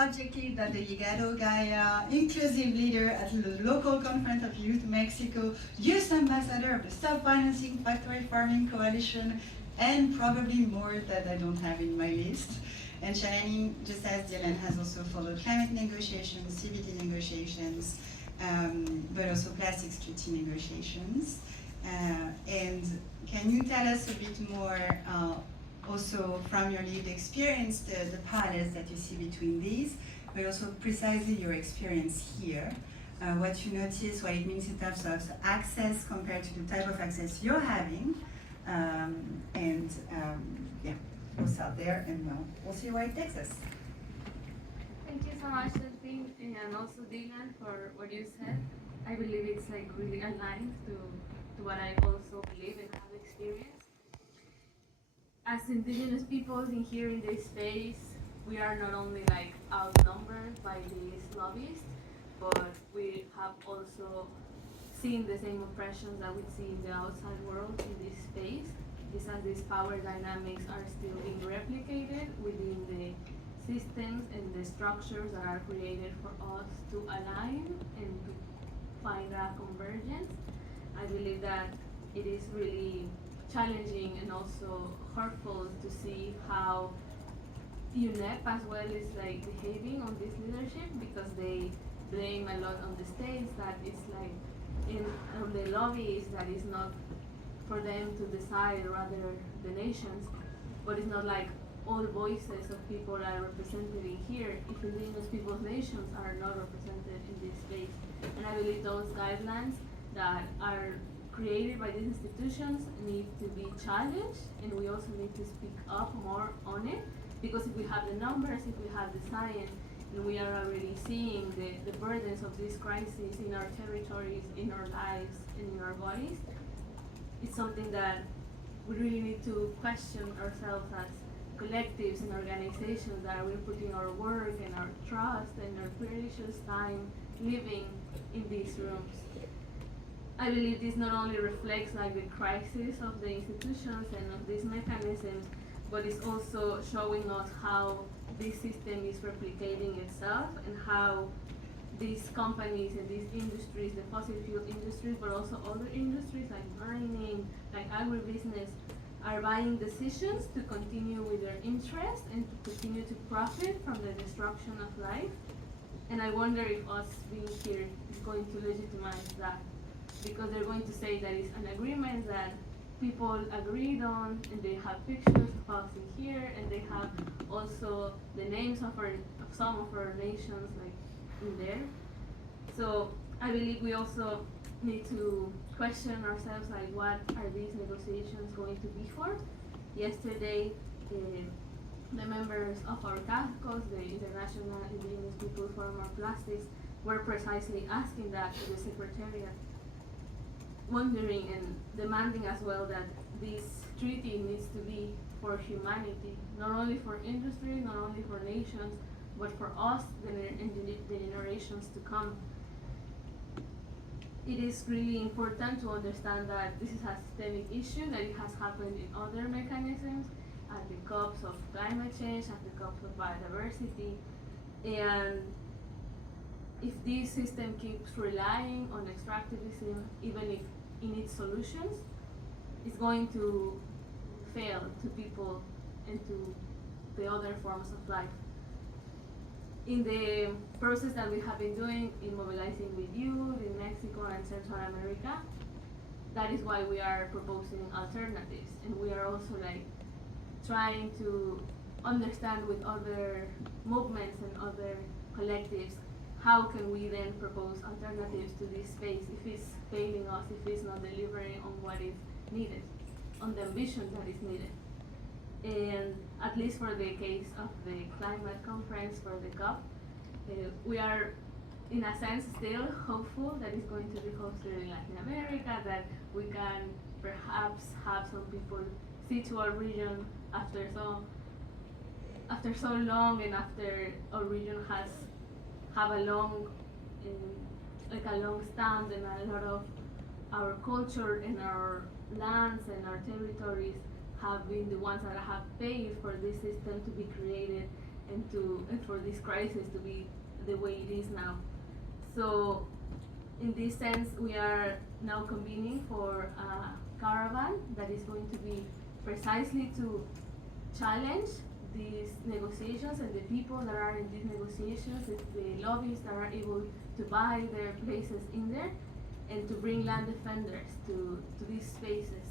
projected that the Yigado Gaia, inclusive leader at the local conference of youth Mexico, youth ambassador of the Self-Financing Factory Farming Coalition, and probably more that I don't have in my list. And Xananine, just as Dylan, has also followed climate negotiations, CBD negotiations, but also plastics treaty negotiations. And can you tell us a bit more, also from your lived experience, the parallels that you see between these, but also precisely your experience here, what you notice, what it means in terms of access compared to the type of access you're having, yeah, we'll start there and we'll see where it takes us. Thank you so much, Delphine, and also Dylan, for what you said. I believe it's like really aligned to what I also believe and have experienced. As indigenous peoples in here in this space, we are not only like outnumbered by these lobbyists, but we have also seen the same oppressions that we see in the outside world in this space. It's as these power dynamics are still being replicated within the systems and the structures that are created for us to align and to find a convergence. I believe that it is really challenging and also hurtful to see how UNEP as well is like behaving on this leadership, because they blame a lot on the states, that it's like on the lobbies, that is not for them to decide, rather the nations, but it's not like all voices of people are represented in here if indigenous people's nations are not represented in this space. And I believe those guidelines that are created by these institutions need to be challenged, and we also need to speak up more on it, because if we have the numbers, if we have the science, and we are already seeing the burdens of this crisis in our territories, in our lives, and in our bodies, it's something that we really need to question ourselves as collectives and organizations that we're putting our work and our trust and our precious time living in these rooms. I believe this not only reflects like the crisis of the institutions and of these mechanisms, but it's also showing us how this system is replicating itself, and how these companies and these industries, the fossil fuel industries, but also other industries like mining, like agribusiness, are buying decisions to continue with their interest and to continue to profit from the destruction of life. And I wonder if us being here is going to legitimize that, because they're going to say that it's an agreement that people agreed on, and they have pictures of us in here, and they have also the names of some of our nations like in there. So I believe we also need to question ourselves, like, what are these negotiations going to be for? Yesterday, the members of our CASCOS, the International Indigenous People Forum on Plastics, were precisely asking that to the Secretariat, wondering and demanding as well that this treaty needs to be for humanity, not only for industry, not only for nations, but for us and the generations to come. It is really important to understand that this is a systemic issue, that it has happened in other mechanisms, at the COPs of climate change, at the COPs of biodiversity, and if this system keeps relying on extractivism, even if in its solutions, it's going to fail to people and to the other forms of life. In the process that we have been doing in mobilizing with youth in Mexico and Central America, that is why we are proposing alternatives, and we are also like trying to understand with other movements and other collectives, how can we then propose alternatives to this space if it's failing us, if it's not delivering on what is needed, on the ambition that is needed. And at least for the case of the climate conference, for the COP, we are in a sense still hopeful that it's going to be hosted in Latin America, that we can perhaps have some people see to our region after so long, and after our region have a long stand, and a lot of our culture and our lands and our territories have been the ones that have paid for this system to be created, and for this crisis to be the way it is now. So in this sense, we are now convening for a caravan that is going to be precisely to challenge these negotiations and the people that are in these negotiations, the lobbyists that are able to buy their places in there, and to bring land defenders to these spaces.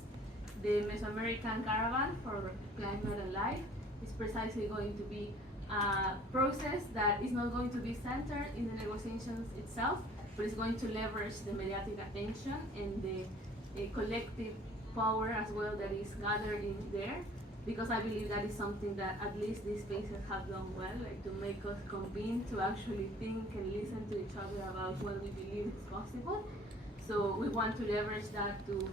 The Mesoamerican Caravan for Climate and Life is precisely going to be a process that is not going to be centered in the negotiations itself, but is going to leverage the mediatic attention and the collective power as well that is gathered in there, because I believe that is something that at least these spaces have done well, like to make us convene to actually think and listen to each other about what we believe is possible. So we want to leverage that to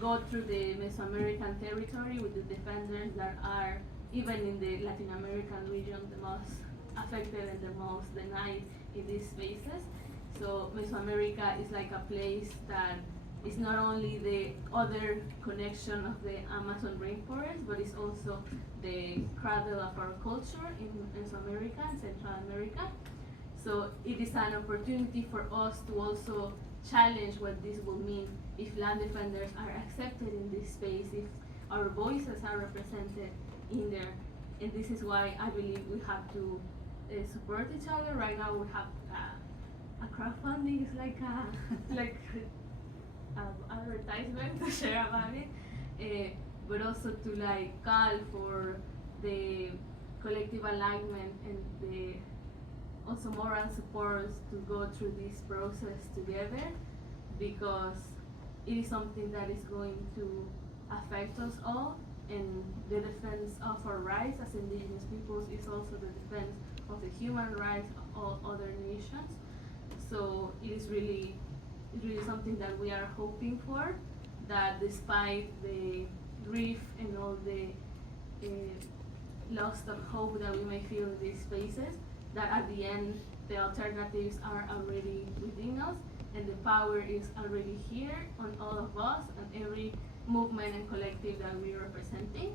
go through the Mesoamerican territory with the defenders that are, even in the Latin American region, the most affected and the most denied in these spaces. So Mesoamerica is like a place that is not only the other connection of the Amazon rainforest, but it's also the cradle of our culture in Mesoamerica and Central America. So it is an opportunity for us to also challenge what this will mean if land defenders are accepted in this space, if our voices are represented in there. And this is why I believe we have to support each other. Right now we have a crowdfunding, it's like advertisement to share about it, but also to like call for the collective alignment and the also moral support to go through this process together, because it is something that is going to affect us all, and the defense of our rights as indigenous peoples is also the defense of the human rights of all other nations. So it is really something that we are hoping for, that despite the grief and all the loss of hope that we may feel in these spaces, that at the end the alternatives are already within us, and the power is already here on all of us and every movement and collective that we are representing.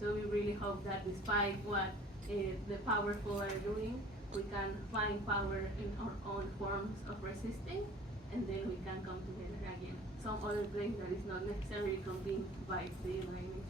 So we really hope that despite what the powerful are doing, we can find power in our own forms of resisting, and then we can come together again. Some other place that is not necessarily convened by the United Nations.